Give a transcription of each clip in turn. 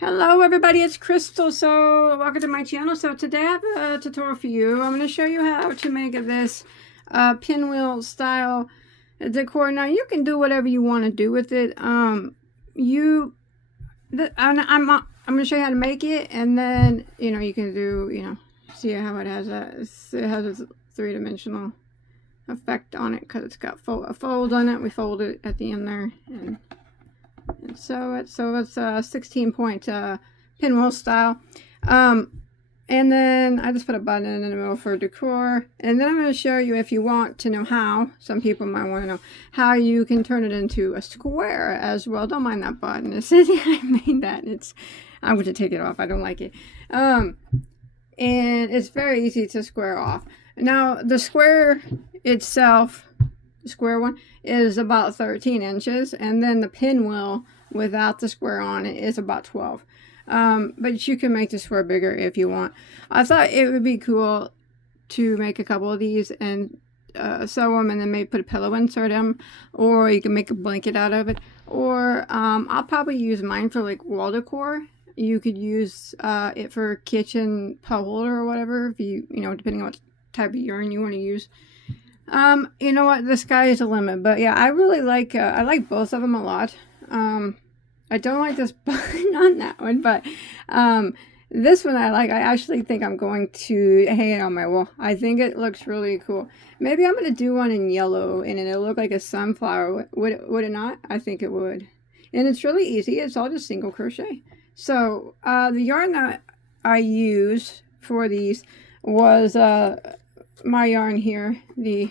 Hello everybody, it's Crystal. So welcome to my channel. So today I have a tutorial for you. I'm going to show you how to make this pinwheel style decor. Now you can do whatever you want to do with it. I'm going to show you how to make it, and then you can do see how it has a three-dimensional effect on it because it's got a fold on it. We fold it at the end there, and so it's a 16-point pinwheel style. And then I just put a button in the middle for decor. And then I'm going to show you, if you want to know how, some people might want to know how you can turn it into a square as well. Don't mind that button. It says I made that. I'm going to take it off. I don't like it. And it's very easy to square off. Now the square itself, the square one, is about 13 inches, and then the pinwheel without the square on it is about 12. But you can make the square bigger if you want. I thought it would be cool to make a couple of these and sew them, and then maybe put a pillow insert them, or you can make a blanket out of it, or I'll probably use mine for like wall decor. You could use it for kitchen pot holder or whatever, if depending on what type of yarn you want to use. You know what, the sky is the limit. But yeah, I really like I like both of them a lot. I don't like this button on that one, but this one I like. I actually think I'm going to hang it on my wall. I think it looks really cool. Maybe I'm going to do one in yellow, and it'll look like a sunflower. Would it not? I think it would. And it's really easy. It's all just single crochet. So the yarn that I used for these was my yarn here, the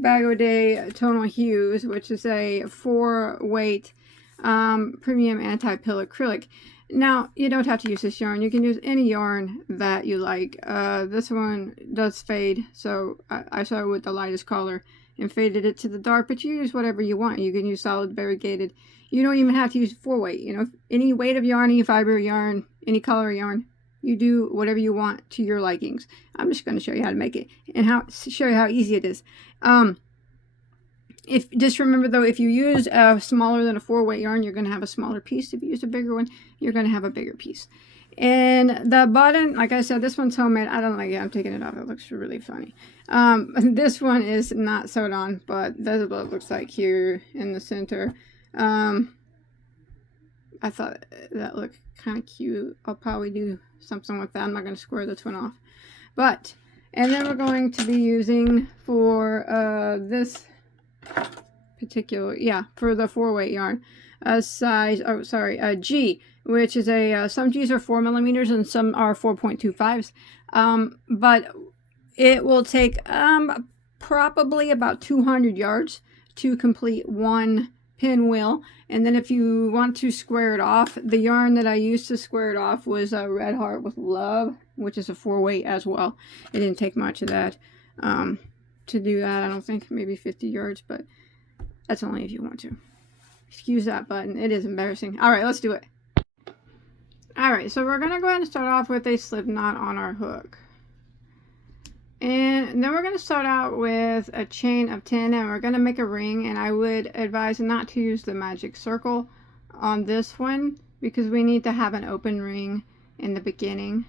Bagoday Tonal Hues, which is a 4-weight premium anti-pill acrylic. Now, you don't have to use this yarn. You can use any yarn that you like. This one does fade, so I started with the lightest color and faded it to the dark, but you use whatever you want. You can use solid variegated. You don't even have to use 4-weight. Any weight of yarn, any fiber yarn, any color yarn. You do whatever you want to your likings. I'm just going to show you how to make it and show you how easy it is. Just remember though, if you use a smaller than a 4-weight yarn, you're going to have a smaller piece. If you use a bigger one, you're going to have a bigger piece. And the button, like I said, this one's homemade. I don't like it. I'm taking it off. It looks really funny. This one is not sewed on, but that's what it looks like here in the center. I thought that looked kind of cute. I'll probably do something with that. I'm not going to square this one off. And then we're going to be using for this particular, for the 4-weight yarn, size, G, which is some G's are 4 millimeters and some are 4.25s. But it will take probably about 200 yards to complete one pinwheel. And then if you want to square it off, the yarn that I used to square it off was a Red Heart with Love, which is a 4-weight as well. It didn't take much of that to do that. I don't think, maybe 50 yards, but that's only if you want to. Excuse that button. It is embarrassing. All right, let's do it. All right, so we're going to go ahead and start off with a slip knot on our hook. And then we're going to start out with a chain of 10, and we're going to make a ring. And I would advise not to use the magic circle on this one because we need to have an open ring in the beginning.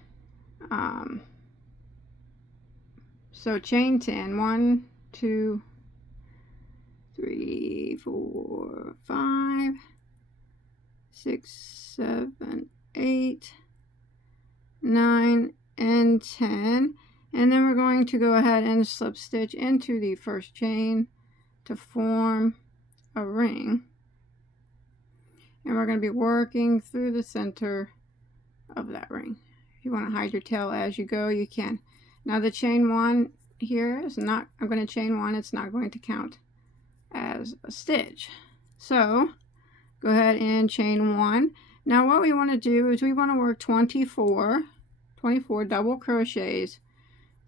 So chain 10, 1, 2, 3, 4, 5, 6, 7, 8, 9, and 10. And then we're going to go ahead and slip stitch into the first chain to form a ring. And we're going to be working through the center of that ring. If you want to hide your tail as you go, you can. Now the chain 1 here is not, I'm going to chain 1, it's not going to count as a stitch. So go ahead and chain 1. Now what we want to do is we want to work 24 double crochets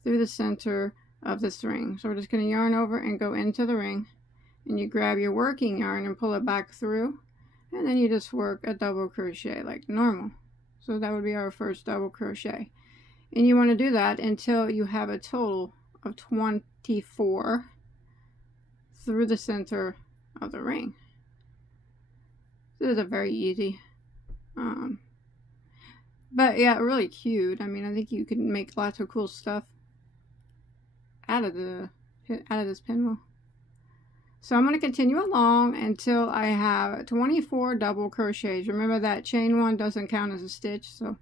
through the center of this ring. So we're just going to yarn over and go into the ring, and you grab your working yarn and pull it back through, and then you just work a double crochet like normal. So that would be our first double crochet, and you want to do that until you have a total of 24 through the center of the ring. This is a very easy But yeah, really cute. I mean, I think you can make lots of cool stuff out of this pinwheel. So I'm going to continue along until I have 24 double crochets. Remember that chain one doesn't count as a stitch, so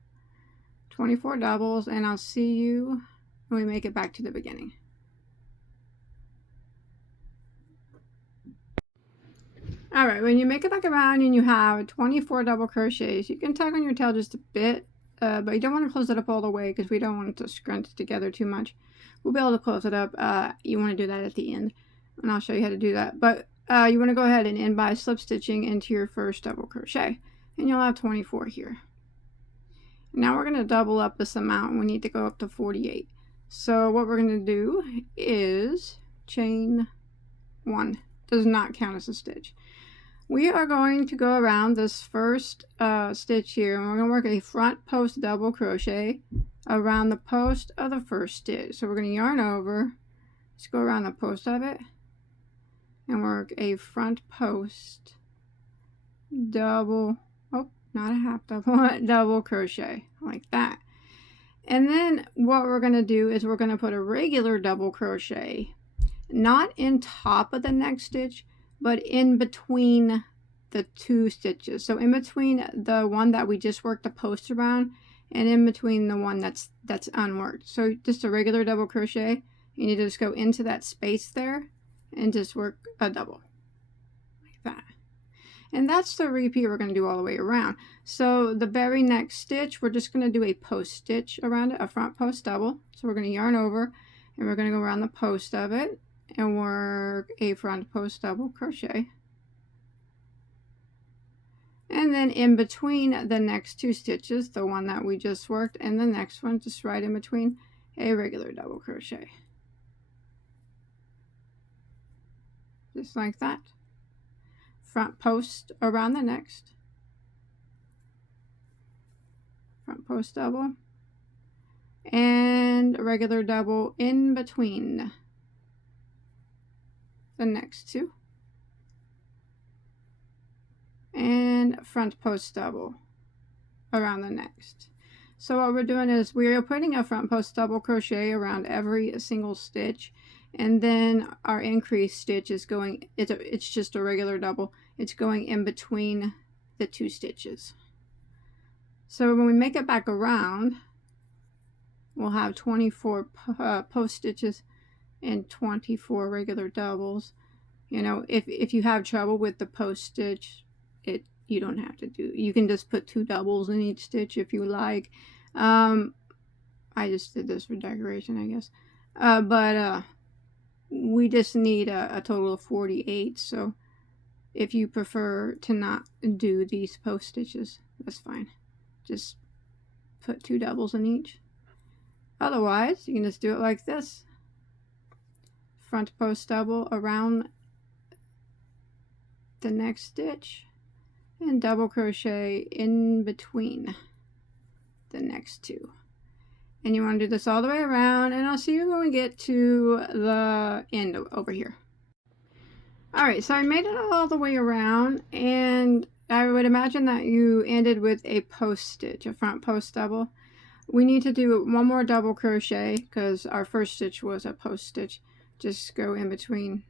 24 doubles, and I'll see you when we make it back to the beginning. Alright, when you make it back around and you have 24 double crochets, you can tug on your tail just a bit, but you don't want to close it up all the way because we don't want it to scrunch together too much. We'll be able to close it up. You want to do that at the end, and I'll show you how to do that. But you want to go ahead and end by slip stitching into your first double crochet, and you'll have 24 here. Now we're going to double up this amount. We need to go up to 48. So what we're going to do is chain one. Does not count as a stitch. We are going to go around this first stitch here, and we're going to work a front post double crochet around the post of the first stitch. So we're going to yarn over, let's go around the post of it, and work a front post double, oh, not a half double, double crochet, like that. And then what we're going to do is we're going to put a regular double crochet, not in top of the next stitch, but in between the two stitches. So in between the one that we just worked the post around, and in between the one that's unworked. So just a regular double crochet. You need to just go into that space there and just work a double like that. And that's the repeat we're going to do all the way around. So the very next stitch, we're just going to do a post stitch around it, a front post double. So we're going to yarn over, and we're going to go around the post of it and work a front post double crochet. And then in between the next two stitches, the one that we just worked and the next one, just right in between, a regular double crochet. Just like that. Front post around the next. Front post double. And a regular double in between the next two, and front post double around the next. So what we're doing is we are putting a front post double crochet around every single stitch, and then our increased stitch is going, it's just a regular double, it's going in between the two stitches. So when we make it back around, we'll have 24 post stitches and 24 regular doubles. You know, if you have trouble with the post stitch, you don't have to do, you can just put 2 doubles in each stitch if you like. I just did this for decoration, I guess. But we just need a total of 48. So if you prefer to not do these post stitches, that's fine. Just put 2 doubles in each. Otherwise, you can just do it like this. Front post double around the next stitch and double crochet in between the next two. And you want to do this all the way around, and I'll see you when we get to the end over here. Alright, so I made it all the way around, and I would imagine that you ended with a post stitch, a front post double. We need to do one more double crochet because our first stitch was a post stitch. Just go in between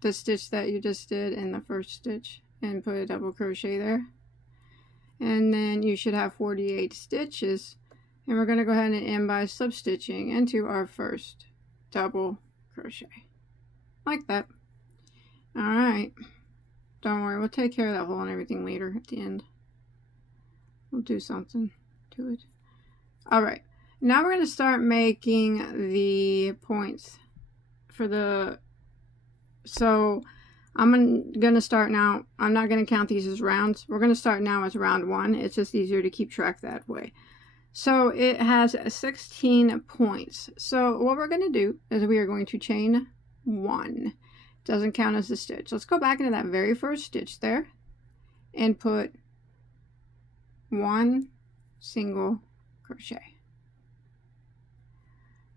the stitch that you just did and the first stitch and put a double crochet there. And then you should have 48 stitches. And we're going to go ahead and end by slip stitching into our first double crochet. Like that. Alright. Don't worry, we'll take care of that hole and everything later at the end. We'll do something to it. Alright. Now we're going to start making the points for the... So I'm going to start now. I'm not going to count these as rounds. We're going to start now as round 1. It's just easier to keep track that way. So it has 16 points. So what we're going to do is we are going to chain 1. Doesn't count as a stitch. Let's go back into that very first stitch there and put 1 single crochet.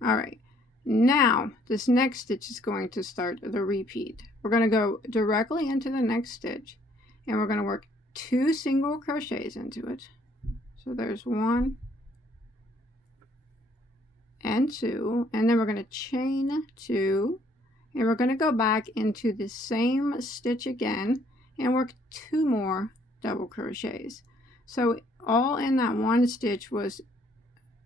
Alright, now this next stitch is going to start the repeat. We're going to go directly into the next stitch and we're going to work 2 single crochets into it. So there's 1 and 2, and then we're going to chain 2, and we're going to go back into the same stitch again and work 2 more double crochets. So all in that one stitch was,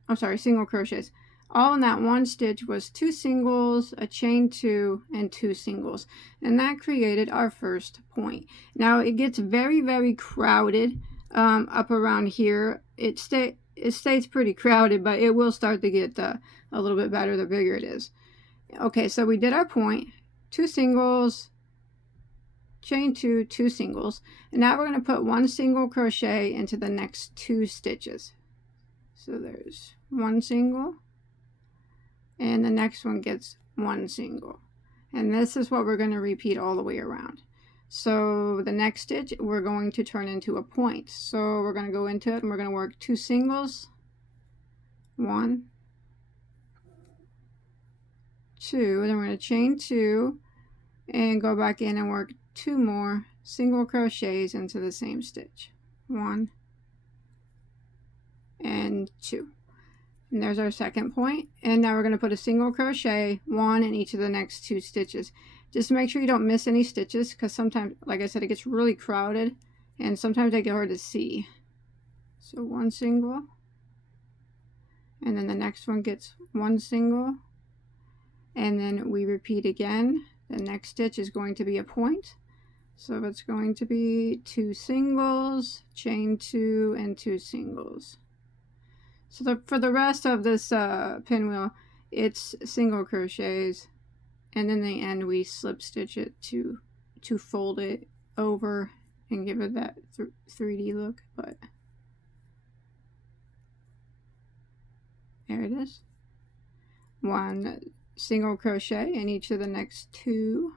I'm sorry, single crochets. All in that one stitch was 2 singles, a chain 2, and 2 singles, and that created our first point. Now it gets very, very crowded up around here. It stays pretty crowded, but it will start to get a little bit better the bigger it is. Okay, so we did our point, 2 singles, chain 2, 2 singles, and now we're going to put 1 single crochet into the next 2 stitches. So there's 1 single, and the next one gets 1 single, and this is what we're going to repeat all the way around. So the next stitch we're going to turn into a point, so we're going to go into it and we're going to work 2 singles, 1, 2, then we're going to chain 2 and go back in and work 2 more single crochets into the same stitch, 1 and 2. And there's our second point. And now we're going to put a single crochet, 1 in each of the next 2 stitches. Just make sure you don't miss any stitches, because sometimes, like I said, it gets really crowded and sometimes they get hard to see. So 1 single, and then the next one gets 1 single, and then we repeat again. The next stitch is going to be a point, so it's going to be 2 singles, chain 2, and 2 singles. So for the rest of this pinwheel, it's single crochets, and in the end we slip stitch it to fold it over and give it that 3D look. But there it is. 1 single crochet in each of the next 2.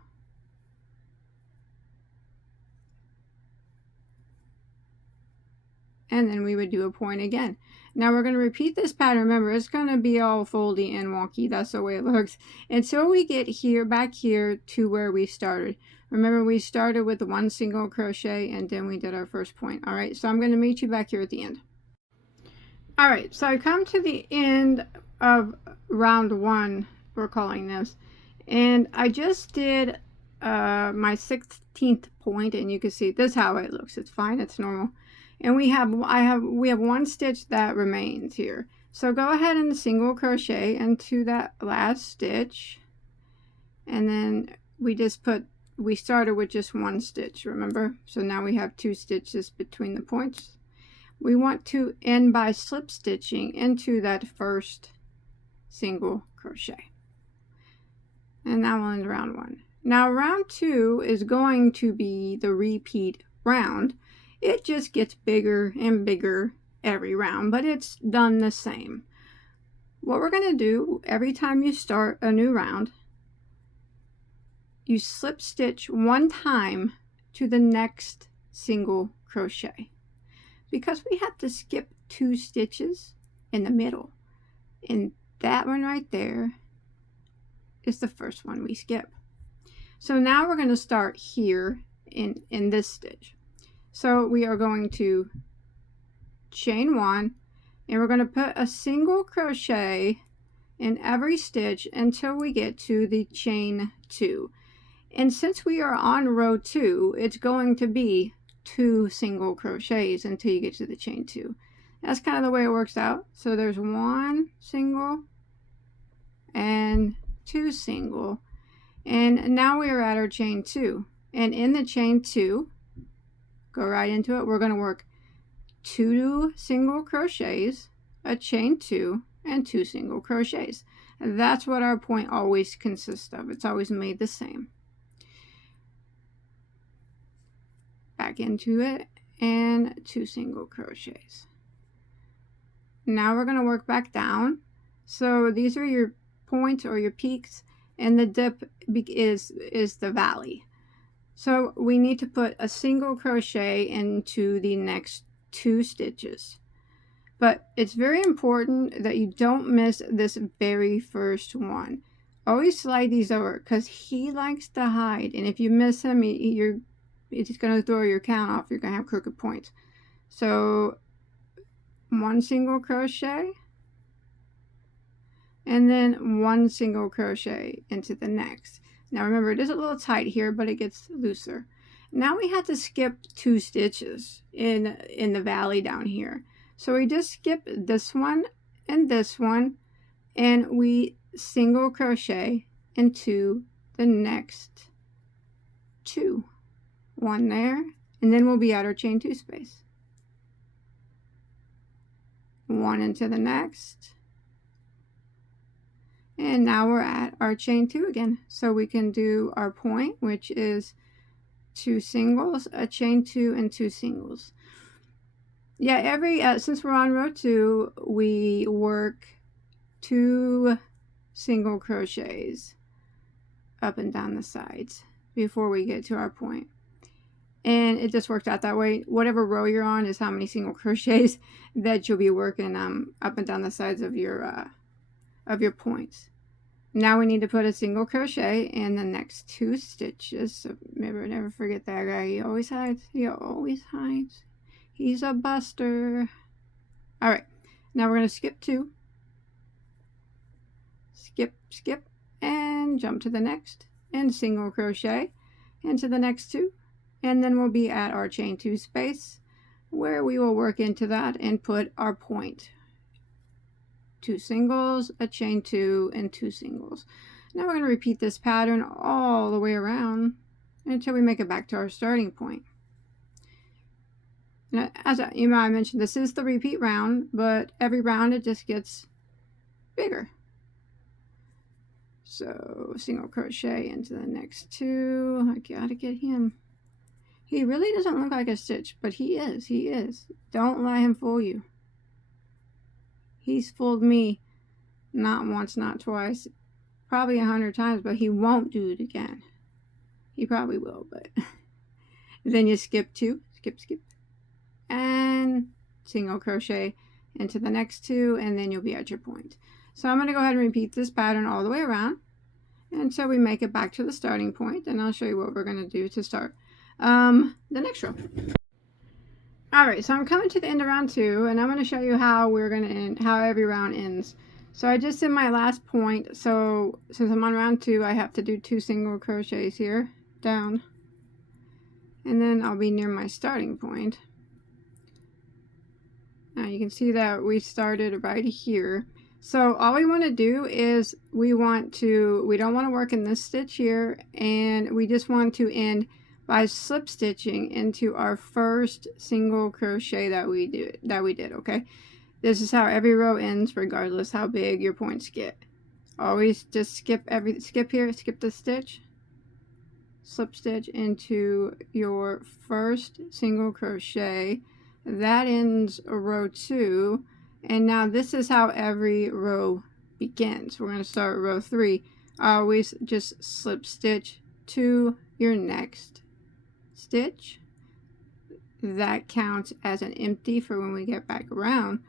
And then we would do a point again. Now we're going to repeat this pattern. Remember, it's going to be all foldy and wonky. That's the way it looks until we get here, back here to where we started. Remember, we started with 1 single crochet and then we did our first point. All right, so I'm going to meet you back here at the end. All right, so I come to the end of round 1, we're calling this, and I just did my 16th point, and you can see this is how it looks. It's fine, it's normal. And we have 1 stitch that remains here. So go ahead and single crochet into that last stitch, and then we started with just 1 stitch, remember? So now we have 2 stitches between the points. We want to end by slip stitching into that first single crochet, and that will end round 1. Now round 2 is going to be the repeat round. It just gets bigger and bigger every round, but it's done the same. What we're going to do, every time you start a new round, you slip stitch 1 time to the next single crochet, because we have to skip 2 stitches in the middle, and that one right there is the first one we skip. So now we're going to start here in this stitch. So we are going to chain 1, and we're going to put a single crochet in every stitch until we get to the chain 2. And since we are on row 2, it's going to be 2 single crochets until you get to the chain 2. That's kind of the way it works out. So there's 1 single and 2 single, and now we are at our chain 2. And in the chain 2, go right into it. We're going to work 2 single crochets, a chain 2, and 2 single crochets. And that's what our point always consists of. It's always made the same. Back into it, and 2 single crochets. Now we're going to work back down. So these are your points or your peaks, and the dip is the valley. So we need to put a single crochet into the next 2 stitches. But it's very important that you don't miss this very first one. Always slide these over, because he likes to hide, and if you miss him, it's going to throw your count off. You're going to have crooked points. So 1 single crochet, and then 1 single crochet into the next. Now remember, it is a little tight here, but it gets looser. Now we had to skip 2 stitches in the valley down here. So we just skip this one, and we single crochet into the next 2. 1 there, and then we'll be at our chain 2 space. 1 into the next, and now we're at our chain 2 again. So we can do our point, which is 2 singles, a chain 2, and 2 singles. Yeah, every since we're on row 2, we work 2 single crochets up and down the sides before we get to our point. And it just worked out that way. Whatever row you're on is how many single crochets that you'll be working up and down the sides of your points. Now we need to put a single crochet in the next 2 stitches. So never forget that guy. He always hides. He always hides. He's a buster. All right. Now we're going to skip 2. Skip, and jump to the next, and single crochet into the next 2. And then we'll be at our chain 2 space, where we will work into that and put our point. 2 singles, a chain 2, and 2 singles. Now we're going to repeat this pattern all the way around until we make it back to our starting point. Now, as I mentioned, this is the repeat round, but every round it just gets bigger. So single crochet into the next 2. I gotta get him. He really doesn't look like a stitch, but he is. Don't let him fool you. He's fooled me not once, not twice, probably 100 times, but he won't do it again. He probably will, but then you skip 2, skip, and single crochet into the next 2, and then you'll be at your point. So I'm going to go ahead and repeat this pattern all the way around until we make it back to the starting point, and I'll show you what we're going to do to start the next row. Alright, so I'm coming to the end of round 2, and I'm going to show you how we're going to end, how every round ends. So I just did my last point, so since I'm on round 2, I have to do 2 single crochets here, down, and then I'll be near my starting point. Now you can see that we started right here. So all we want to do is we don't want to work in this stitch here, and we just want to end by slip stitching into our first single crochet that we did, okay? This is how every row ends, regardless how big your points get. Always just skip here, skip the stitch, slip stitch into your first single crochet. That ends row 2, and now this is how every row begins. We're going to start row 3. Always just slip stitch to your next stitch. That counts as an empty for when we get back around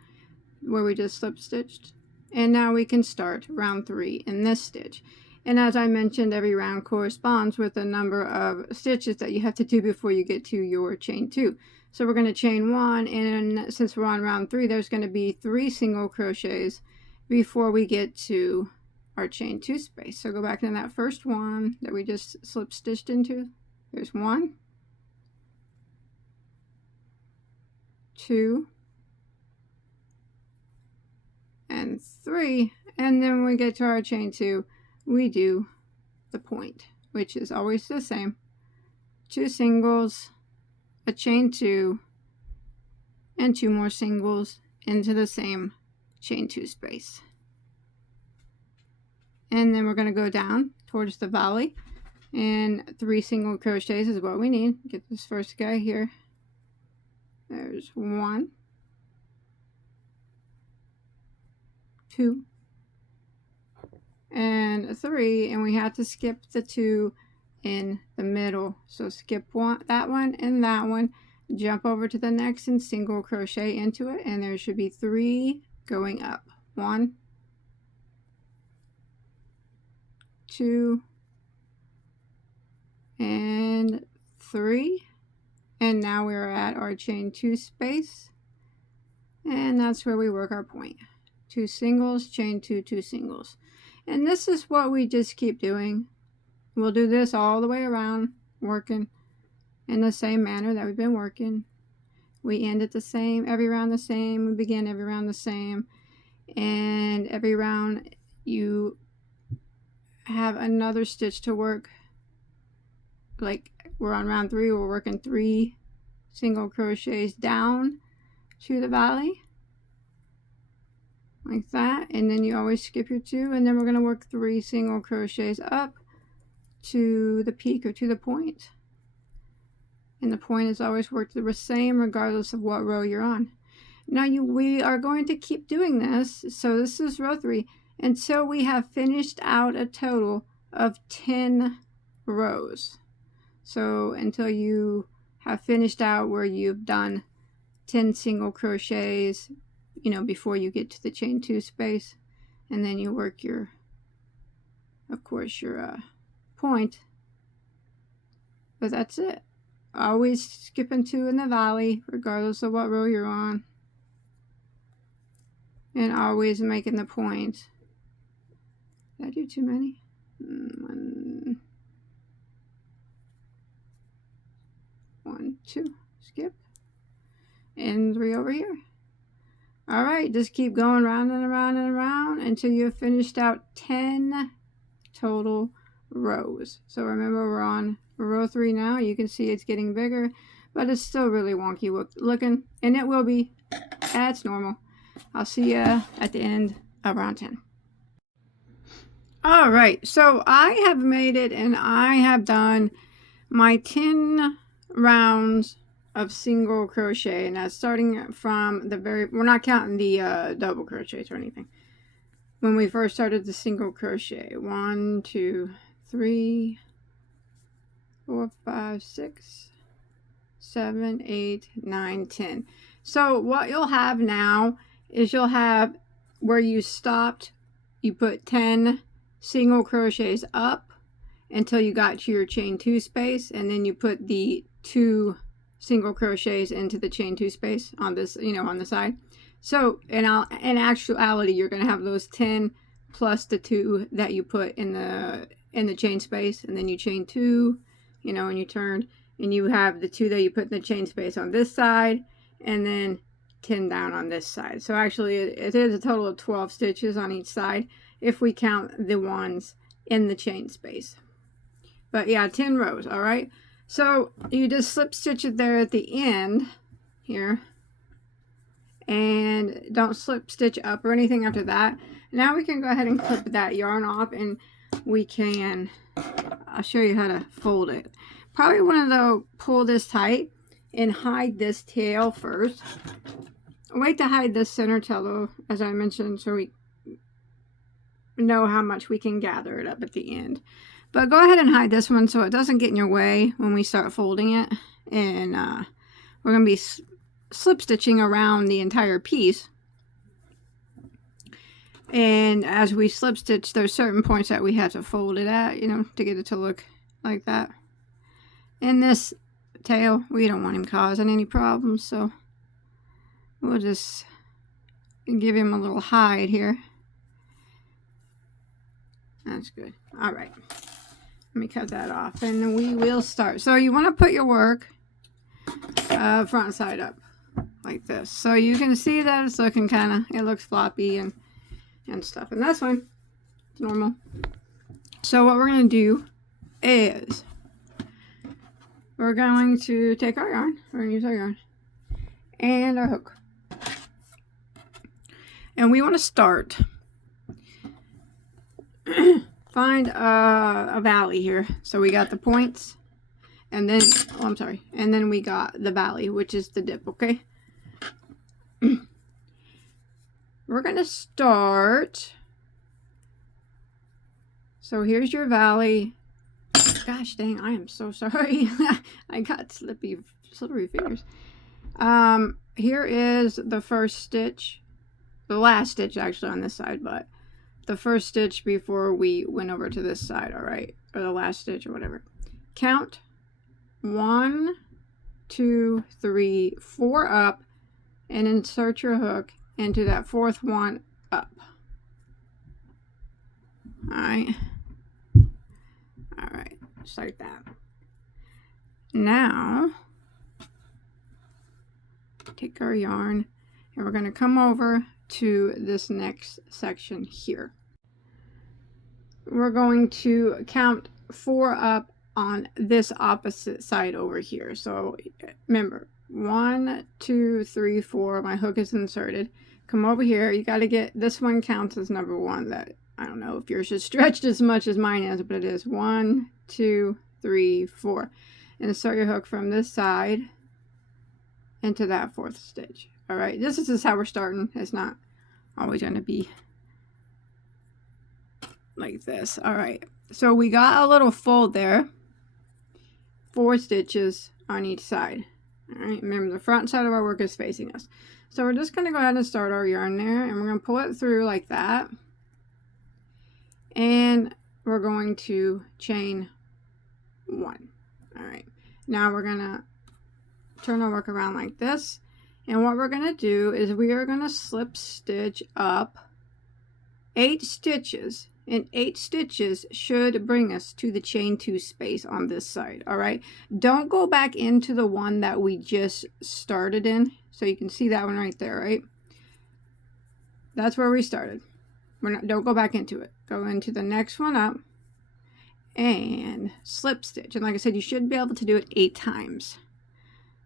where we just slip stitched. And now we can start round 3 in this stitch. And as I mentioned, every round corresponds with the number of stitches that you have to do before you get to your chain 2. So we're going to chain 1, and since we're on round 3, there's going to be 3 single crochets before we get to our chain 2 space. So go back in that first one that we just slip stitched into. There's 1, 2, and 3, and then when we get to our chain 2, we do the point, which is always the same. 2 singles, a chain 2, and 2 more singles into the same chain 2 space. And then we're going to go down towards the valley, and 3 single crochets is what we need. Get this first guy here. There's 1, 2, and 3, and we have to skip the 2 in the middle. So skip that one and that one, jump over to the next and single crochet into it, and there should be 3 going up. 1, 2, and 3, and now we're at our chain 2 space, and that's where we work our point. 2 singles, chain 2, 2 singles. And this is what we just keep doing. We'll do this all the way around, working in the same manner that we've been working. We end at the same, every round the same, we begin every round the same, and every round you have another stitch to work. Like we're on round 3, we're working 3 single crochets down to the valley, like that, and then you always skip your 2, and then we're going to work 3 single crochets up to the peak or to the point. And the point is always worked the same regardless of what row you're on. Now we are going to keep doing this, so this is row 3, until we have finished out a total of 10 rows. So until you have finished out where you've done 10 single crochets, you know, before you get to the chain 2 space, and then you work your, of course, your point. But that's it. Always skipping 2 in the valley, regardless of what row you're on. And always making the point. Did I do too many? 1, 2, skip. And 3 over here. Alright, just keep going round and around and around until you've finished out 10 total rows. So remember, we're on row 3 now. You can see it's getting bigger, but it's still really wonky looking, and it will be. That's normal. I'll see you at the end of round 10. Alright, so I have made it, and I have done my 10 rounds of single crochet, and that's starting from the we're not counting the double crochets or anything. When we first started the single crochet, 1, 2, 3, 4, 5, 6, 7, 8, 9, 10. So what you'll have now is you'll have where you stopped, you put 10 single crochets up until you got to your chain 2 space, and then you put the 2 single crochets into the chain 2 space on this, you know, on the side. So in actuality, you're going to have those 10 plus the 2 that you put in the chain space, and then you chain 2, you know, and you turned, and you have the 2 that you put in the chain space on this side, and then 10 down on this side. So actually it is a total of 12 stitches on each side if we count the ones in the chain space. But yeah, 10 rows. All right, so you just slip stitch it there at the end here, and don't slip stitch up or anything after that. Now we can go ahead and clip that yarn off, and we can, I'll show you how to fold it. Probably want to pull this tight and hide this tail first. Wait to hide this center tail though, as I mentioned, so we know how much we can gather it up at the end. But go ahead and hide this one so it doesn't get in your way when we start folding it. And we're going to be slip stitching around the entire piece. And as we slip stitch, there's certain points that we have to fold it at, you know, to get it to look like that. And this tail, we don't want him causing any problems, so we'll just give him a little hide here. That's good. All right, let me cut that off, and then we will start. So you want to put your work front side up like this, so you can see that it's looking kind of, it looks floppy and stuff, and that's fine. It's normal. So what we're going to do is we're going to take our yarn, we're going to use our yarn and our hook, and we want to start find a valley here. So we got the points, and then, oh, I'm sorry, and then we got the valley, which is the dip. Okay. We're going to start. So here's your valley. Gosh dang, I am so sorry. I got slippery fingers. Here is the first stitch, the last stitch actually on this side, but the first stitch before we went over to this side. All right, or the last stitch or whatever. Count 1, 2, 3, 4 up, and insert your hook into that fourth one up. All right, just like that. Now take our yarn and we're going to come over to this next section here. We're going to count 4 up on this opposite side over here. So remember, 1, 2, 3, 4, my hook is inserted. Come over here, you got to get, this one counts as number 1. That, I don't know if yours is stretched as much as mine is, but it is 1, 2, 3, 4. Insert your hook from this side into that 4th stitch. All right, this is just how we're starting. It's not always going to be like this. All right, so we got a little fold there, 4 stitches on each side. All right, remember the front side of our work is facing us. So we're just going to go ahead and start our yarn there, and we're going to pull it through like that, and we're going to chain 1. All right, now we're going to turn our work around like this, and what we're going to do is we are going to slip stitch up 8 stitches, and 8 stitches should bring us to the chain 2 space on this side. All right, don't go back into the one that we just started in. So you can see that one right there, right? That's where we started. Don't go back into it. Go into the next one up and slip stitch. And like I said, you should be able to do it 8 times.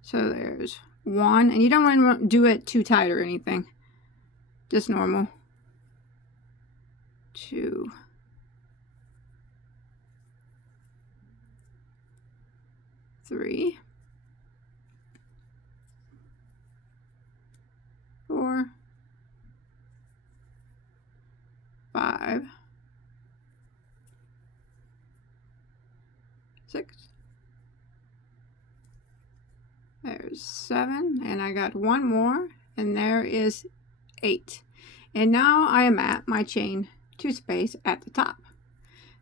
So there's 1, and you don't want to do it too tight or anything, just normal. 2, 3, 4, 5, 6. There's 7, and I got 1 more, and there is 8. And now I am at my chain 2 space at the top.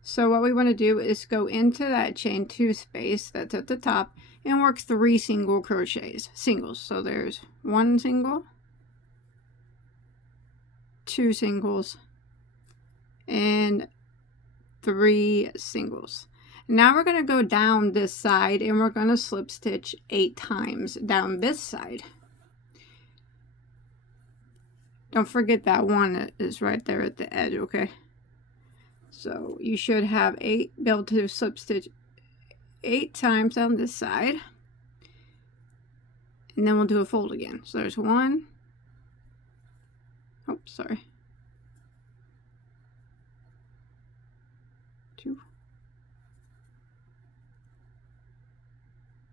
So what we want to do is go into that chain 2 space that's at the top and work 3 single crochets, singles. So there's 1 single, 2 singles, and 3 singles. Now we're going to go down this side and we're going to slip stitch 8 times down this side. Don't forget that one that is right there at the edge, okay? So you should have be able to slip stitch 8 times on this side. And then we'll do a fold again. So there's 1. Oh, sorry. 2.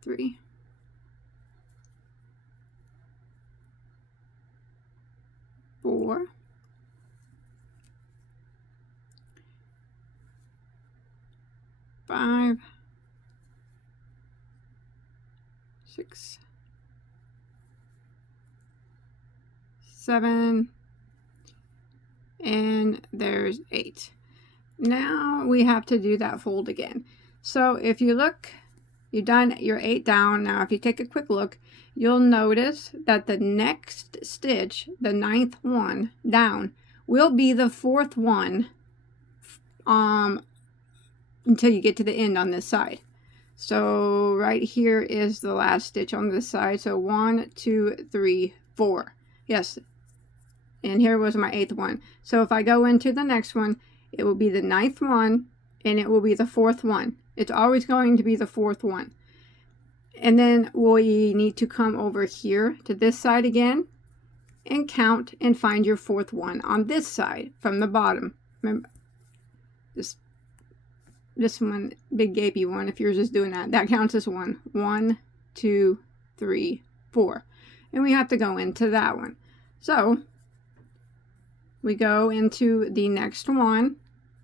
3. 4. 5. 6. 7. And there's 8. Now we have to do that fold again. So if you look, you've done your 8 down. Now if you take a quick look, you'll notice that the next stitch, the 9th one down, will be the 4th one until you get to the end on this side. So right here is the last stitch on this side. So 1, 2, 3, 4. Yes, and here was my 8th one. So if I go into the next one, it will be the 9th one, and it will be the 4th one. It's always going to be the 4th one. And then we need to come over here to this side again and count and find your 4th one on this side from the bottom. Remember, this one, big gapey one, if yours is doing that, that counts as 1. 1, 2, 3, 4. And we have to go into that one. So we go into the next one.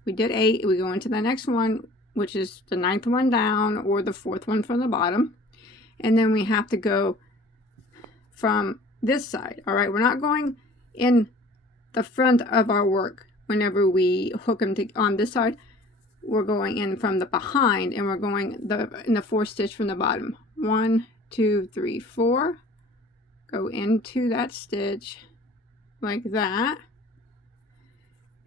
We did 8. We go into the next one, which is the 9th one down or the 4th one from the bottom. And then we have to go from this side. All right, we're not going in the front of our work whenever we hook them on this side. We're going in from the behind, and we're going in the 4th stitch from the bottom. 1, 2, 3, 4. Go into that stitch like that.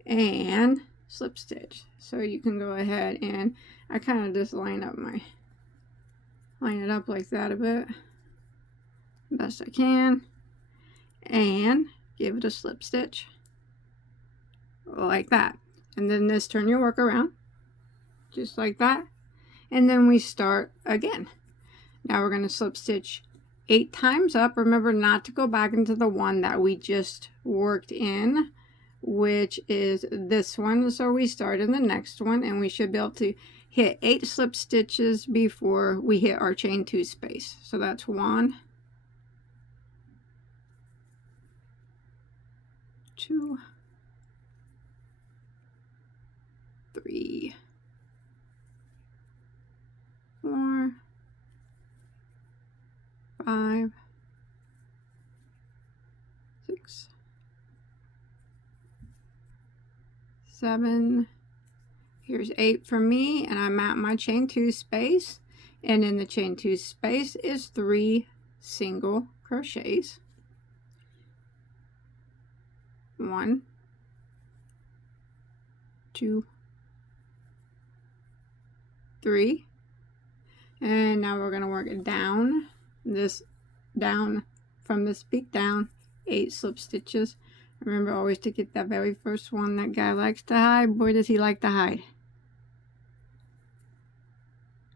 and slip stitch. So you can go ahead and I kind of just line it up like that a bit, best I can, and give it a slip stitch like that. And then this, turn your work around just like that, and then we start again. Now we're going to slip stitch 8 times up. Remember not to go back into the one that we just worked in, which is this one. So we start in the next one, and we should be able to hit 8 slip stitches before we hit our chain 2 space. So that's 1, 2, 3, 4, 5, 6, 7. Here's 8 for me, and I'm at my chain 2 space, and in the chain 2 space is 3 single crochets. 1, 2, 3, and now we're going to work it down from this peak down 8 slip stitches. Remember always to get that very first one. That guy likes to hide. Boy, does he like to hide.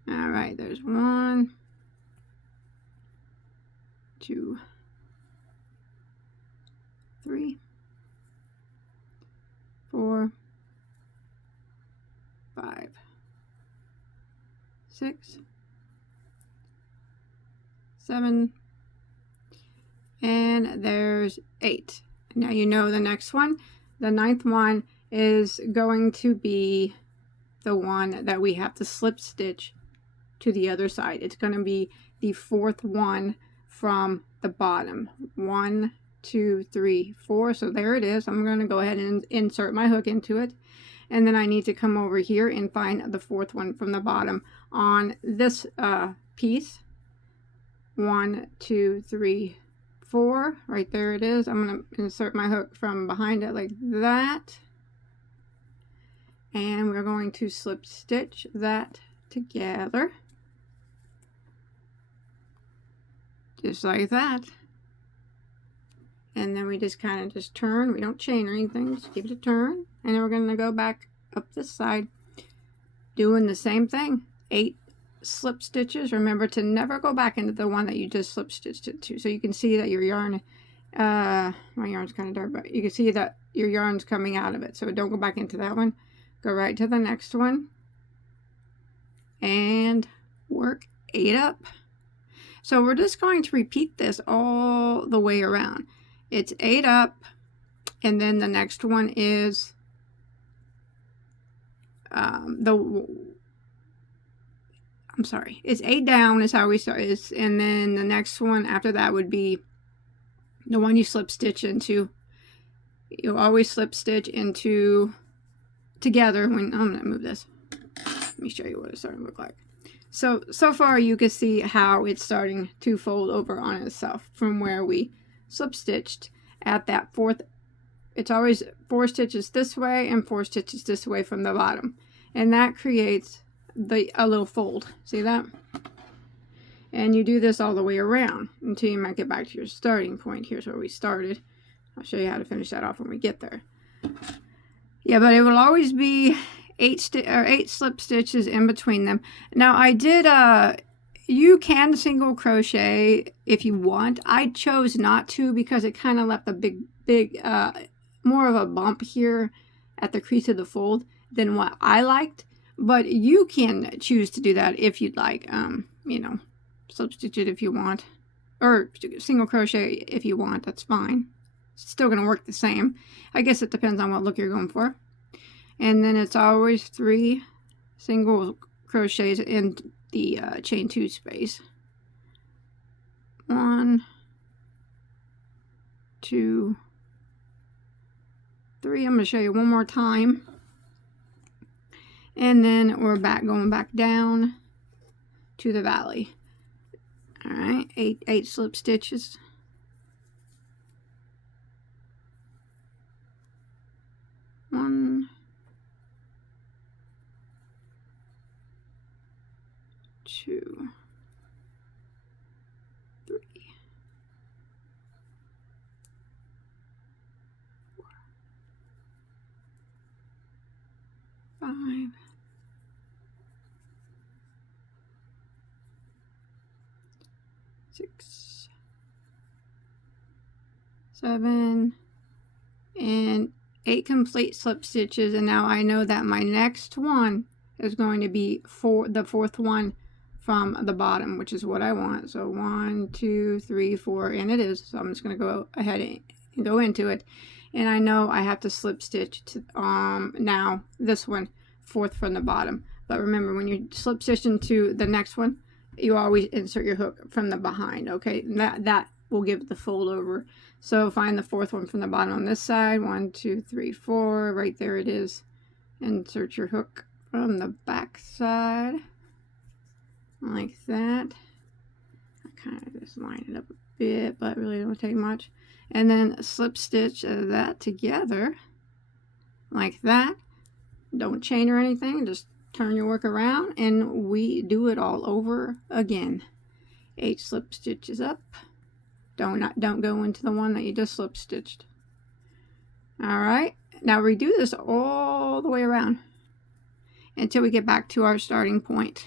All right, there's 1, 2, 3, 4, 5, 6, 7, and there's 8. Now you know the next one, the 9th one, is going to be the one that we have to slip stitch to the other side. It's going to be the 4th one from the bottom. 1, 2, 3, 4. So there it is. I'm going to go ahead and insert my hook into it. And then I need to come over here and find the 4th one from the bottom on this piece. 1, 2, 3, 4. Right there it is. I'm going to insert my hook from behind it like that. And we're going to slip stitch that together. Just like that. And then we just kind of just turn. We don't chain or anything. Just give it a turn. And then we're going to go back up this side, doing the same thing. 8 slip stitches. Remember to never go back into the one that you just slip stitched it to. So you can see that your yarn, my yarn's kind of dark, but you can see that your yarn's coming out of it. So don't go back into that one. Go right to the next one. And work 8 up. So we're just going to repeat this all the way around. It's 8 up, and then the next one is it's 8 down is how we start, and then the next one after that would be the one you slip stitch into. You always slip stitch into together when I'm going to move this. Let me show you what it's starting to look like. So far you can see how it's starting to fold over on itself from where we slip stitched at that 4th. It's always 4 stitches this way and 4 stitches this way from the bottom, and that creates a little fold. See that? And you do this all the way around until you might get back to your starting point. Here's where we started. I'll show you how to finish that off when we get there. Yeah, but it will always be 8 slip stitches in between them. Now I did you can single crochet if you want. I chose not to because it kind of left a big more of a bump here at the crease of the fold than what I liked, but you can choose to do that if you'd like. You know, slip stitch it if you want, or single crochet if you want. That's fine. It's still going to work the same. I guess it depends on what look you're going for. And then it's always 3 single crochets in the chain 2 space. 1, 2, 3. I'm going to show you one more time. And then we're going back down to the valley. All right, 8 slip stitches. 1, 2, 3, 4, 5, 6, 7, and 8 complete slip stitches. And now I know that my next one is going to be the fourth one from the bottom, which is what I want. So 1, 2, 3, 4, and it is. So I'm just going to go ahead and go into it. And I know I have to slip stitch to, now this one, fourth from the bottom. But remember, when you slip stitch into the next one, you always insert your hook from the behind. Okay, that will give the fold over. So find the fourth one from the bottom on this side. 1, 2, 3, 4. Right there it is. Insert your hook from the back side, like that. I kind of just line it up a bit, but really don't take much. And then slip stitch that together, like that. Don't chain or anything. Just turn your work around, and we do it all over again. 8 slip stitches up. Don't go into the one that you just slip stitched. All right, now redo this all the way around until we get back to our starting point.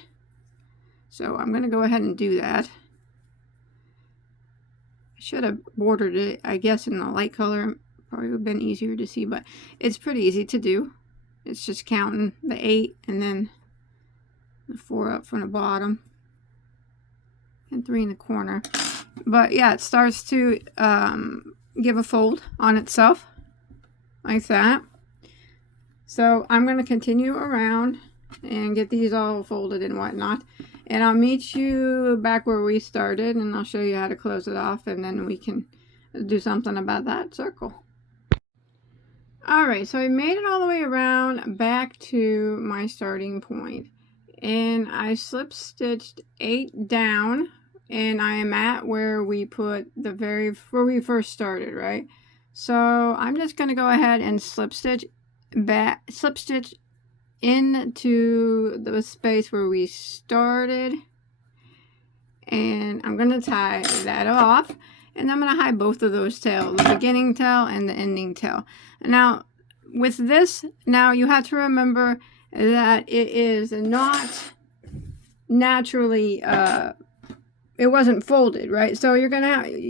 So I'm going to go ahead and do that. I should have bordered it, I guess, in the light color. Probably would have been easier to see, but it's pretty easy to do. It's just counting the 8 and then the 4 up from the bottom and 3 in the corner. But yeah, it starts to give a fold on itself like that. So I'm going to continue around and get these all folded and whatnot. And I'll meet you back where we started, and I'll show you how to close it off, and then we can do something about that circle. Alright, so I made it all the way around back to my starting point. And I slip stitched 8 down, and I am at where we put where we first started, right? So I'm just going to go ahead and slip stitch into the space where we started, and I'm going to tie that off, and I'm going to hide both of those tails, the beginning tail and the ending tail. Now with this, now you have to remember that it is not naturally it wasn't folded, right? So you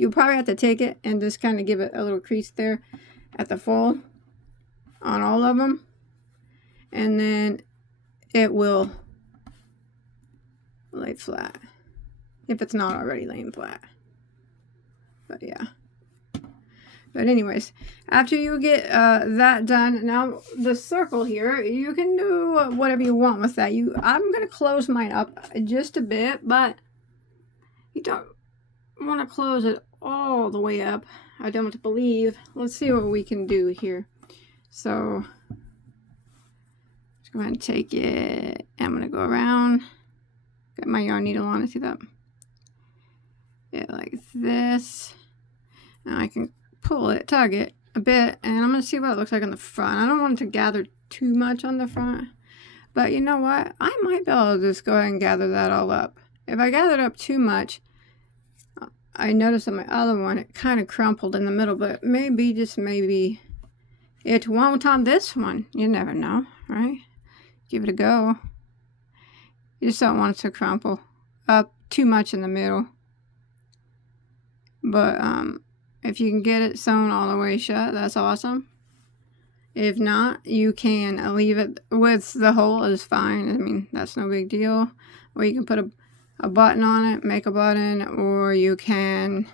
probably have to take it and just kind of give it a little crease there at the fold on all of them, and then it will lay flat if it's not already laying flat. But yeah, but anyways, after you get that done, now the circle here, you can do whatever you want with that. I'm gonna close mine up just a bit, but you don't want to close it all the way up, I don't believe. Let's see what we can do here. So let's go ahead and take it. I'm going to go around, get my yarn needle on it, see that? Yeah, like this. Now I can pull it, tug it a bit, and I'm going to see what it looks like on the front. I don't want it to gather too much on the front, but you know what? I might be able to just go ahead and gather that all up. If I gathered up too much, I noticed on my other one it kind of crumpled in the middle, but maybe, just maybe, it won't on this one. You never know, right? Give it a go. You just don't want it to crumple up too much in the middle. But if you can get it sewn all the way shut, that's awesome. If not, you can leave it with the hole is fine. I mean, that's no big deal. Or you can put a button on it, make a button, or you can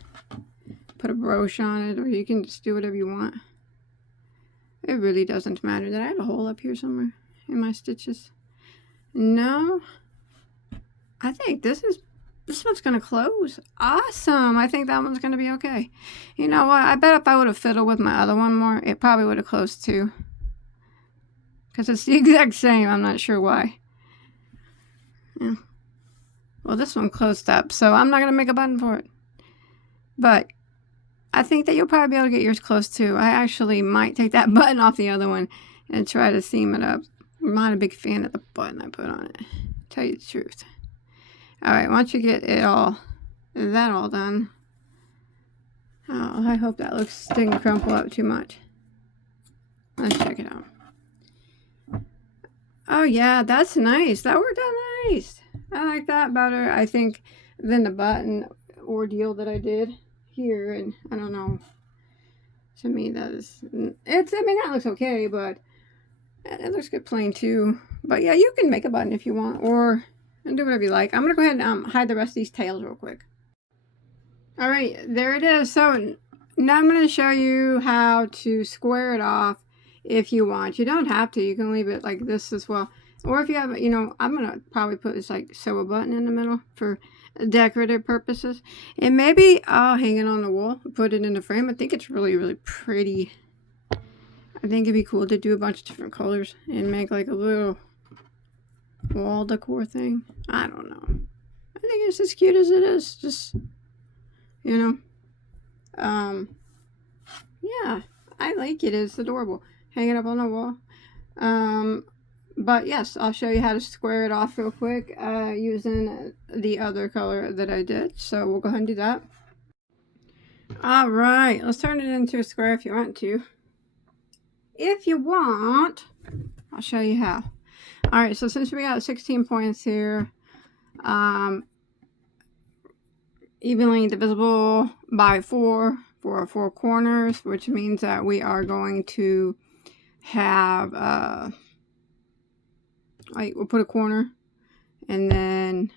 put a brooch on it, or you can just do whatever you want. It really doesn't matter. Did I have a hole up here somewhere in my stitches? No. I think this one's gonna close. Awesome. I think that one's gonna be okay. You know what? I bet if I would have fiddled with my other one more, it probably would have closed too. Because it's the exact same. I'm not sure why. Yeah. Well, this one closed up, so I'm not gonna make a button for it. But I think that you'll probably be able to get yours close too. I actually might take that button off the other one and try to seam it up. I'm not a big fan of the button I put on it, to tell you the truth. Alright, once you get it all done. Oh, I hope that didn't crumple up too much. Let's check it out. Oh yeah, that's nice. That worked out nice. I like that better, I think, than the button ordeal that I did here. And I don't know. To me, that looks okay, but it looks good plain too. But yeah, you can make a button if you want, or do whatever you like. I'm gonna go ahead and hide the rest of these tails real quick. All right, there it is. So now I'm gonna show you how to square it off if you want. You don't have to. You can leave it like this as well. Or if you have, I'm gonna probably put this sew a button in the middle for decorative purposes. And maybe I'll hang it on the wall, put it in the frame. I think it's really, really pretty. I think it'd be cool to do a bunch of different colors and make like a little wall decor thing. I don't know. I think it's as cute as it is. Just, yeah, I like it. It's adorable. Hang it up on the wall. But yes, I'll show you how to square it off real quick using the other color that I did. So we'll go ahead and do that. All right, let's turn it into a square if you want to. If you want, I'll show you how. All right, so since we got 16 points here, evenly divisible by 4 for our 4 corners, which means that we are going to have we'll put a corner, and then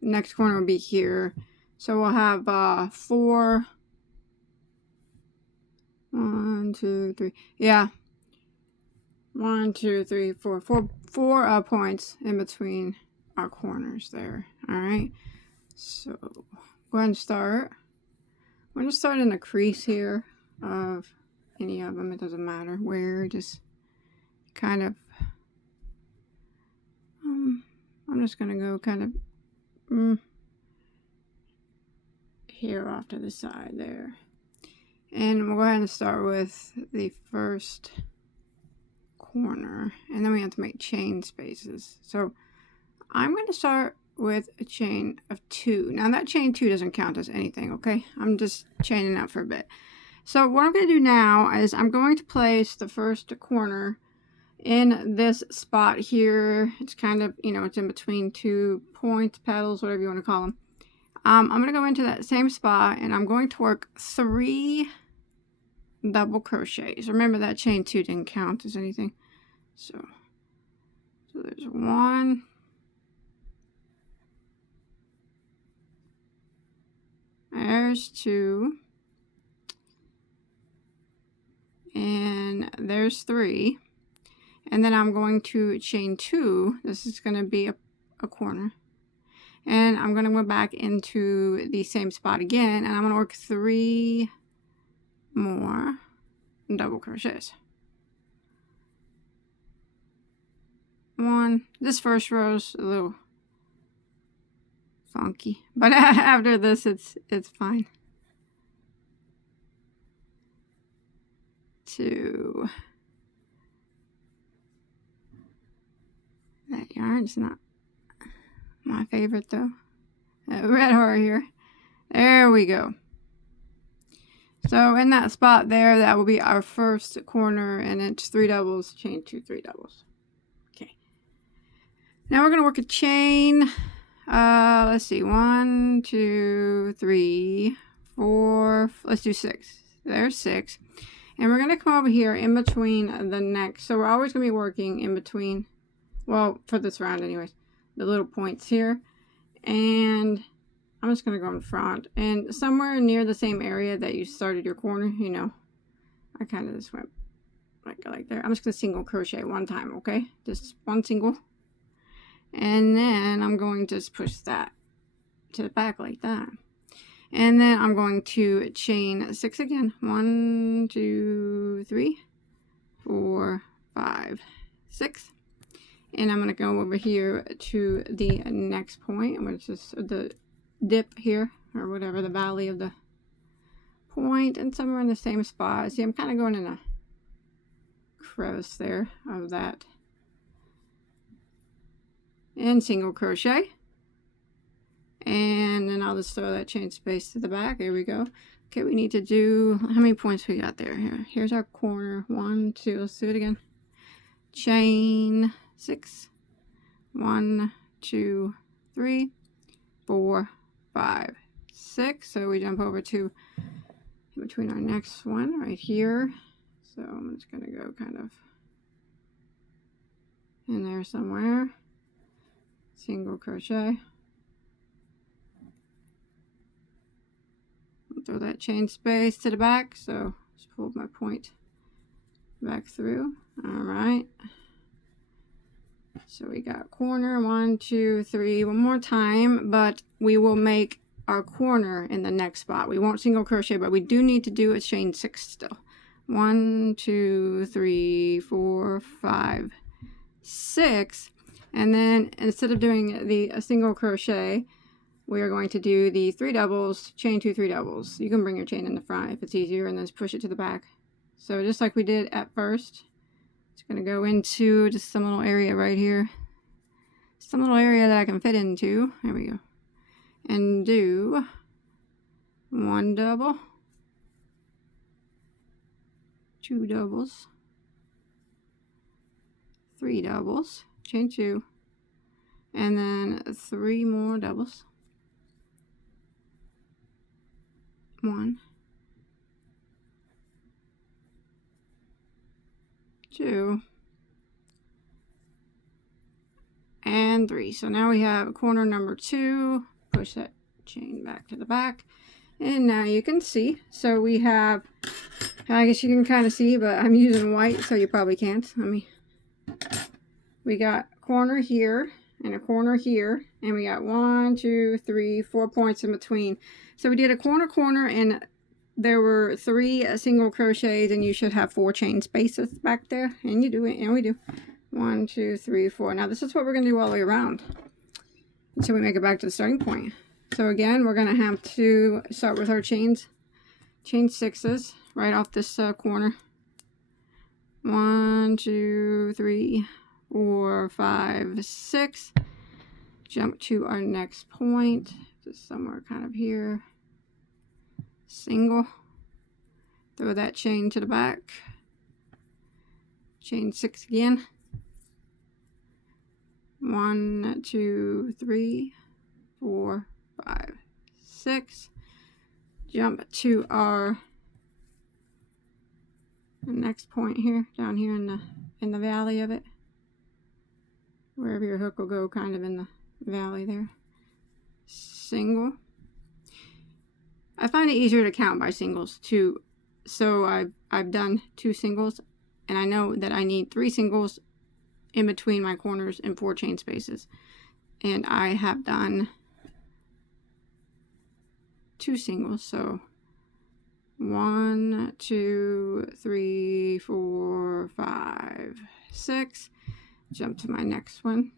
next corner will be here. So we'll have 4, 1, 2, 3, yeah, 1, 2, 3, 4, 4 points in between our corners there. All right, so go ahead and start. We're gonna start in the crease here of any of them. It doesn't matter where. Just kind of I'm just gonna go kind of here off to the side there, and we'll go ahead and start with the first corner, and then we have to make chain spaces. So I'm going to start with a chain of 2. Now that chain 2 doesn't count as anything, okay? I'm just chaining out for a bit. So what I'm going to do now is I'm going to place the first corner in this spot here. It's kind of, it's in between 2 points, petals, whatever you want to call them. I'm going to go into that same spot, and I'm going to work 3 double crochets. Remember that chain 2 didn't count as anything. So there's 1. There's 2. And there's 3. And then I'm going to chain 2. This is going to be a corner. And I'm going to go back into the same spot again, and I'm going to work 3 more double crochets. 1. This first row's a little funky, but after this it's fine. 2. That yarn's not my favorite though. Red horror here. There we go. So in that spot there, that will be our first corner, and it's 3 doubles, chain 2, 3 doubles. Okay. Now we're going to work a chain. Let's see, 1, 2, 3, 4. Let's do 6. There's 6. And we're going to come over here in between the next. So we're always going to be working in between, well, for this round anyways, the little points here. And I'm just going to go in front, and somewhere near the same area that you started your corner, I kind of just went like there. I'm just going to single crochet 1 time, okay? Just 1 single. And then I'm going to just push that to the back like that. And then I'm going to chain 6 again. 1, 2, 3, 4, 5, 6. And I'm going to go over here to the next point, which is the dip here, or whatever, the valley of the point, and somewhere in the same spot. See, I'm kind of going in a crevice there of that, and single crochet, and then I'll just throw that chain space to the back. There we go. Okay, we need to do, how many points we got there? Here's our corner. 1, 2, let's do it again. Chain 6. 1, 2, 3, 4, 5, 6. So we jump over to in between our next one right here. So I'm just going to go kind of in there somewhere. Single crochet. Throw that chain space to the back, so just pull my point back through. All right, so we got corner 1, 2, 3, one more time, but we will make our corner in the next spot. We won't single crochet, but we do need to do a chain 6 still. 1, 2, 3, 4, 5, 6, and then instead of doing the single crochet, we are going to do the 3 doubles, chain 2, 3 doubles. You can bring your chain in the front if it's easier, and then just push it to the back. So just like we did at first, it's going to go into just some little area right here. Some little area that I can fit into. There we go. And do 1 double, 2 doubles, 3 doubles, chain 2, and then 3 more doubles. 1, 2, and 3. So now we have corner number 2. Push that chain back to the back, and now you can see. So we have, I guess you can kind of see, but I'm using white, so you probably can't. We got a corner here and a corner here, and we got 1, 2, 3, 4 points in between. So we did a corner, and there were 3 single crochets, and you should have 4 chain spaces back there, and you do it, and we do 1, 2, 3, 4. Now this is what we're going to do all the way around until we make it back to the starting point. So again, we're going to have to start with our chain 6s right off this corner. 1, 2, 3, 4, 5, 6. Jump to our next point, just somewhere kind of here. Single, throw that chain to the back, chain 6 again. 1, 2, 3, 4, 5, 6. Jump to our next point here, down here in the valley of it, wherever your hook will go, kind of in the valley there. Single. I find it easier to count by singles too, so I've done 2 singles, and I know that I need 3 singles in between my corners and 4 chain spaces, and I have done 2 singles. So 1, 2, 3, 4, 5, 6. Jump to my next one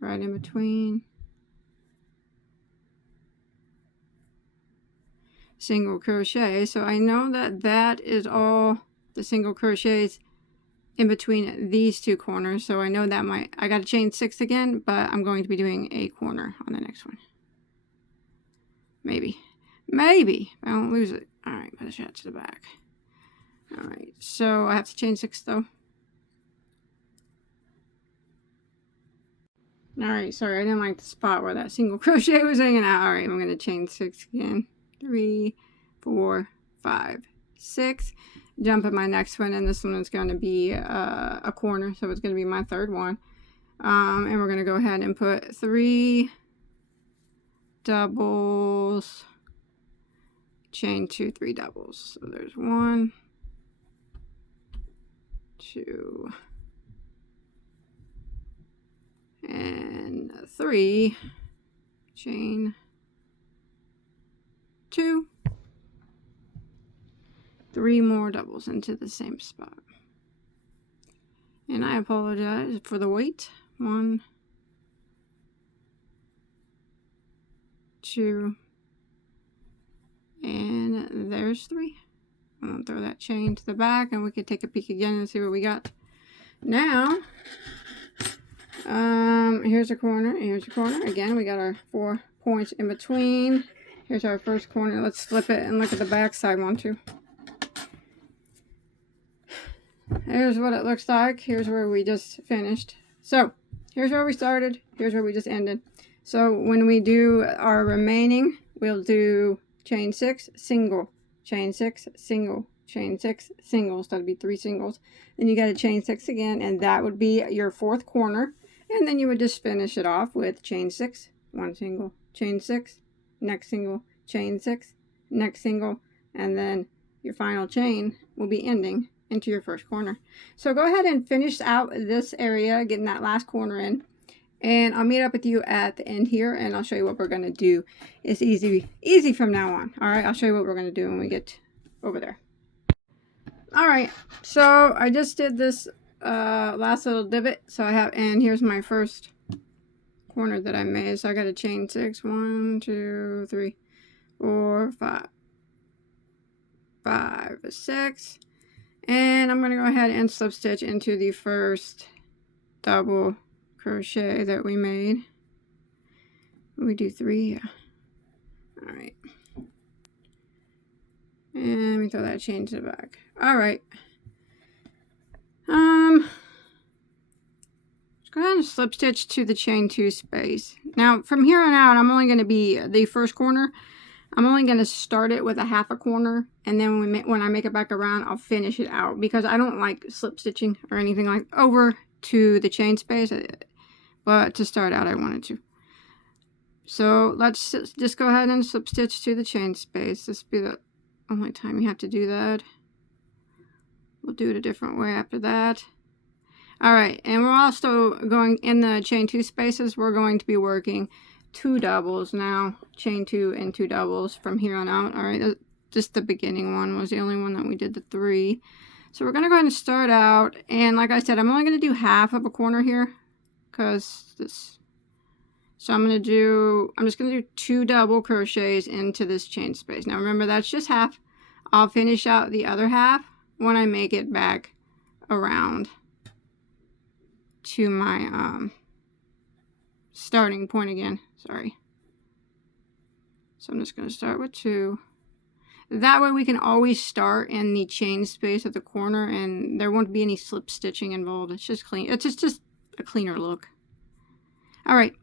right in between. Single crochet. So I know that that is all the single crochets in between these 2 corners. So I know that I got to chain 6 again, but I'm going to be doing a corner on the next one. Maybe I don't lose it. All right, push that to the back. All right, so I have to chain 6 though. All right, sorry, I didn't like the spot where that single crochet was hanging out. All right, I'm going to chain 6 again. 3, 4, 5, 6. Jump at my next one, and this one is going to be a corner, so it's going to be my 3rd one. And we're going to go ahead and put 3 doubles, chain 2, 3 doubles. So there's 1, 2, and 3, chain 2, 3 more doubles into the same spot. And I apologize for the weight. 1, 2, and there's 3. I'm gonna throw that chain to the back, and we could take a peek again and see what we got. Now, here's a corner, here's a corner. Again, we got our 4 points in between. Here's our first corner. Let's flip it and look at the back side one too. Here's what it looks like. Here's where we just finished. So, here's where we started. Here's where we just ended. So, when we do our remaining, we'll do chain 6, single, chain 6, single, chain 6, single. So, that'd be 3 singles. Then you got to chain 6 again, and that would be your 4th corner. And then you would just finish it off with chain 6, 1 single, chain 6, next single, chain 6, next single, and then your final chain will be ending into your first corner. So go ahead and finish out this area, getting that last corner in, and I'll meet up with you at the end here, and I'll show you what we're going to do. It's easy from now on. All right, I'll show you what we're going to do when we get over there. All right, so I just did this last little divot. So I have, and here's my first corner that I made. So I got to chain 6, 1, 2, 3, 4, 5, 6. And I'm going to go ahead and slip stitch into the first double crochet that we made. We do 3, yeah. All right. And let me throw that chain to the back. All right. Let's go ahead and slip stitch to the chain 2 space. Now, from here on out, I'm only going to be the first corner. I'm only going to start it with a half a corner, and then when I make it back around, I'll finish it out, because I don't like slip stitching or anything like over to the chain space, but to start out I wanted to. So let's just go ahead and slip stitch to the chain space. This will be the only time you have to do that. We'll do it a different way after that. Alright, and we're also going in the chain 2 spaces, we're going to be working 2 doubles now, chain 2 and 2 doubles from here on out. All right, just the beginning one was the only one that we did the 3. So we're going to go ahead and start out, and like I said, I'm only going to do half of a corner here, because this, so I'm just going to do 2 double crochets into this chain space. Now remember, that's just half. I'll finish out the other half when I make it back around to my starting point again. Sorry. So I'm just going to start with 2. That way we can always start in the chain space at the corner, and there won't be any slip stitching involved. It's just clean. It's just a cleaner look. All right.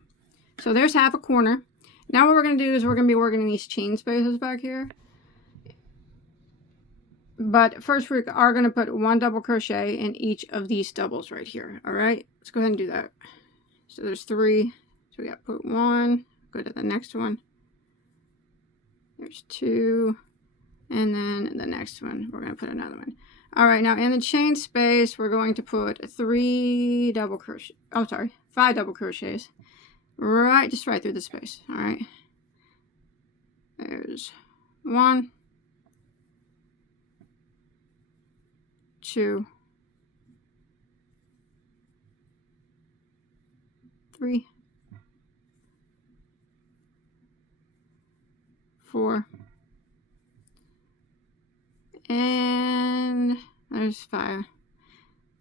So there's half a corner. Now what we're going to do is we're going to be working in these chain spaces back here. But first we are going to put 1 double crochet in each of these doubles right here. All right. Let's go ahead and do that. So there's 3. So we got to put 1, go to the next one. There's 2, and then the next one, we're going to put another one. All right, now in the chain space, we're going to put 3 double crochet. Oh, sorry, 5 double crochets. Just right through the space. All right. There's 1, 2, 3, 4, and there's 5.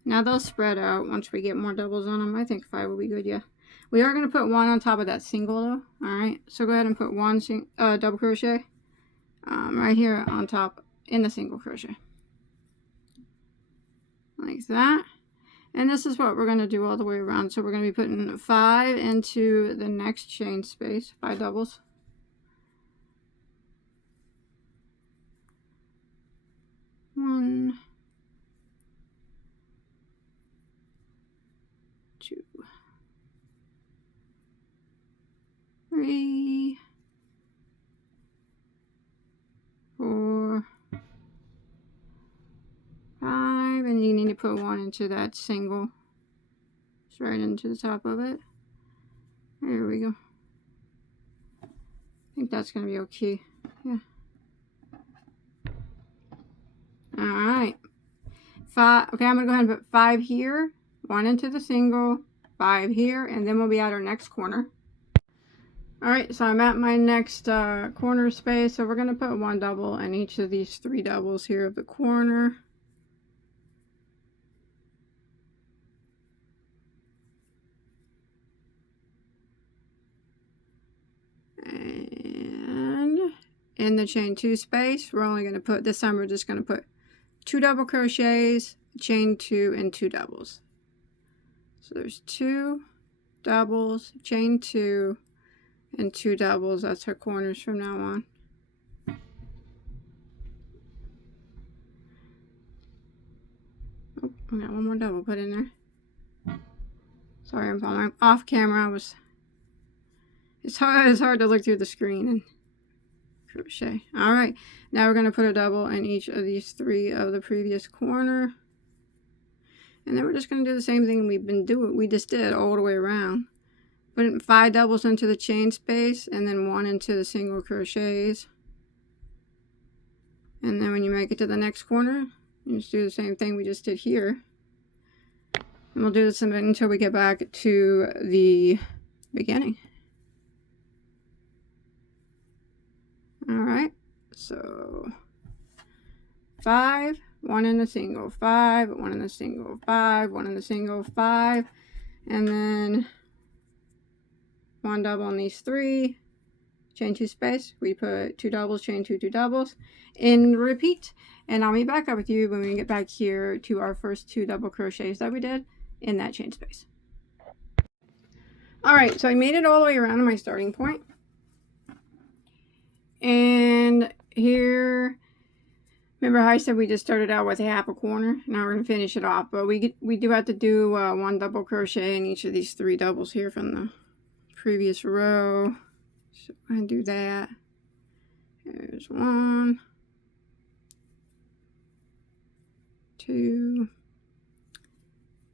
Now they'll spread out once we get more doubles on them. I think 5 will be good, yeah. We are going to put 1 on top of that single though. Alright, so go ahead and put 1 double crochet right here on top in the single crochet. Like that. And this is what we're going to do all the way around. So we're going to be putting 5 into the next chain space, 5 doubles. 1, 2, 3, 4, 5, and you need to put 1 into that single, just right into the top of it. There we go. I think that's going to be okay. Yeah. Alright. 5. Okay, I'm going to go ahead and put 5 here, 1 into the single, 5 here, and then we'll be at our next corner. Alright, so I'm at my next corner space, so we're going to put 1 double in each of these 3 doubles here of the corner. And in the chain 2 space, we're only going to put, this time we're just going to put 2 double crochets, chain 2, and 2 doubles. So there's 2 doubles, chain 2, and 2 doubles. That's our corners from now on. Oh, I got one more double put in there. Sorry, I'm off camera. It's hard to look through the screen and crochet. All right, now we're going to put a double in each of these 3 of the previous corner, and then we're just going to do the same thing we just did all the way around. Put 5 doubles into the chain space, and then 1 into the single crochets, and then when you make it to the next corner, you just do the same thing we just did here, and we'll do this until we get back to the beginning. Alright, so 5, 1 in the single, 5, 1 in the single, 5, 1 in the single, 5, and then 1 double in these 3, chain 2 space, we put 2 doubles, chain 2, 2 doubles, and repeat. And I'll be back up with you when we get back here to our first 2 double crochets that we did in that chain space. Alright, so I made it all the way around to my starting point. And here, remember how I said we just started out with half a corner? Now we're going to finish it off, but we do have to do 1 double crochet in each of these 3 doubles here from the previous row. So I'm going to do that. There's 1, 2,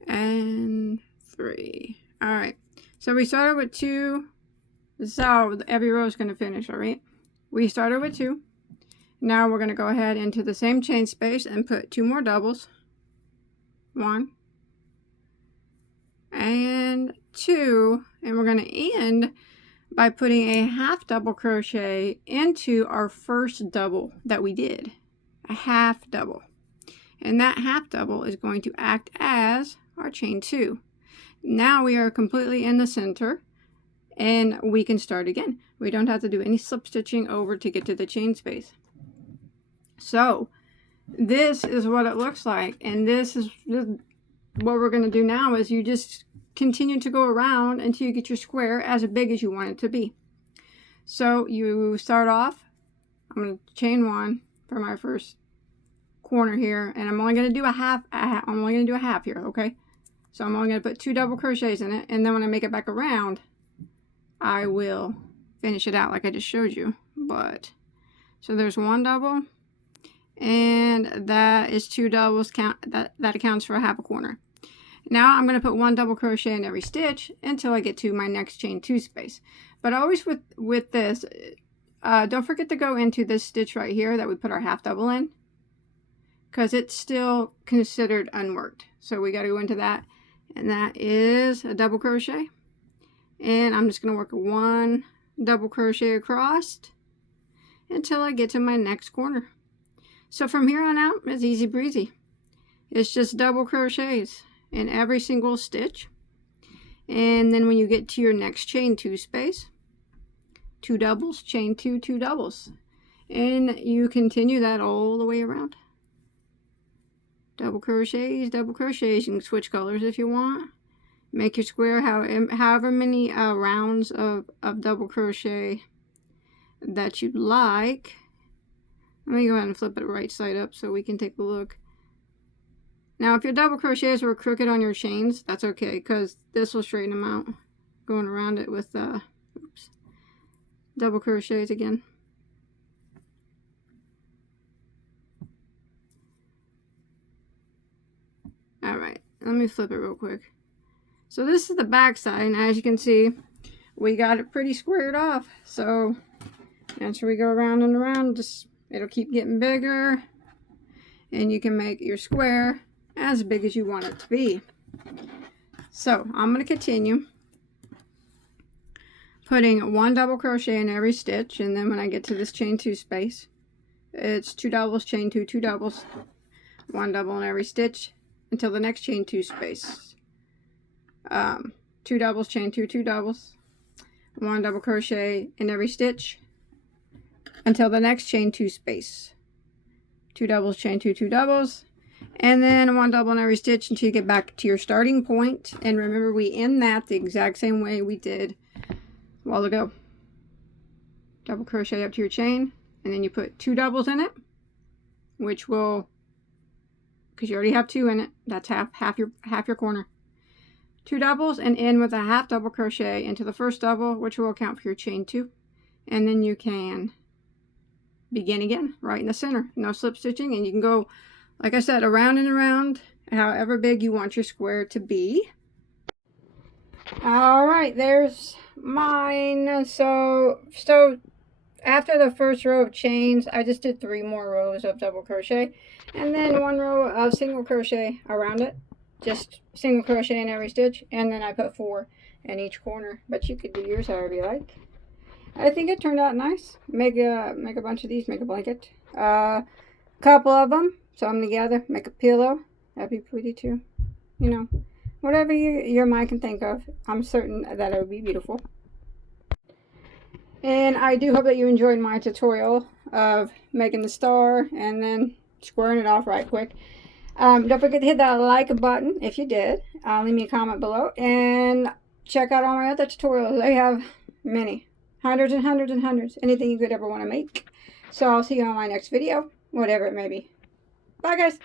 and 3. Alright, so we started with 2. This is how every row is going to finish, alright? We started with 2. Now we're going to go ahead into the same chain space and put 2 more doubles. 1 and 2. And we're going to end by putting a half double crochet into our first double that we did. A half double. And that half double is going to act as our chain 2. Now we are completely in the center, and we can start again. We don't have to do any slip stitching over to get to the chain space. So this is what it looks like, and this is what we're going to do now. Is you just continue to go around until you get your square as big as you want it to be. So you start off, I'm going to chain 1 for my first corner here, and I'm only going to do a half. I'm only going to do a half here, okay? So I'm only going to put 2 double crochets in it, and then when I make it back around, I will finish it out like I just showed you. But so there's 1 double, and that is 2 doubles. That accounts for a half a corner. Now I'm going to put 1 double crochet in every stitch until I get to my next chain 2 space. But always with this, don't forget to go into this stitch right here that we put our half double in, because it's still considered unworked. So we got to go into that, and that is a double crochet. And I'm just going to work 1 double crochet across until I get to my next corner. So from here on out, it's easy breezy. It's just double crochets in every single stitch. And then when you get to your next chain 2 space, 2 doubles, chain 2, 2 doubles. And you continue that all the way around. Double crochets, double crochets. You can switch colors if you want. Make your square however many rounds of double crochet that you'd like. Let me go ahead and flip it right side up so we can take a look. Now if your double crochets were crooked on your chains, that's okay, because this will straighten them out. Going around it with double crochets again. Alright, let me flip it real quick. So this is the back side, and as you can see, we got it pretty squared off. So after we go around and around, it'll keep getting bigger, and you can make your square as big as you want it to be. So I'm going to continue putting 1 double crochet in every stitch, and then when I get to this chain 2 space, it's 2 doubles, chain 2, 2 doubles, 1 double in every stitch until the next chain 2 space. 2 doubles, chain 2, 2 doubles, 1 double crochet in every stitch until the next chain 2 space. 2 doubles, chain 2, 2 doubles, and then 1 double in every stitch until you get back to your starting point. And remember, we end that the exact same way we did a while ago. Double crochet up to your chain, and then you put 2 doubles in it, which will, because you already have 2 in it, that's half your corner. 2 doubles and end with a half double crochet into the first double, which will account for your chain 2, and then you can begin again right in the center. No slip stitching, and you can go, like I said, around and around however big you want your square to be. All right, there's mine. So after the first row of chains, I just did 3 more rows of double crochet and then 1 row of single crochet around it. Just single crochet in every stitch, and then I put 4 in each corner, but you could do yours however you like. I think it turned out nice. Make a bunch of these, make a blanket. Couple of them, sew them together, make a pillow. That'd be pretty too. You know, whatever your mind can think of. I'm certain that it would be beautiful. And I do hope that you enjoyed my tutorial of making the star and then squaring it off right quick. Don't forget to hit that like button if you did. Leave me a comment below. And check out all my other tutorials. I have many. Hundreds and hundreds and hundreds. Anything you could ever want to make. So I'll see you on my next video. Whatever it may be. Bye, guys.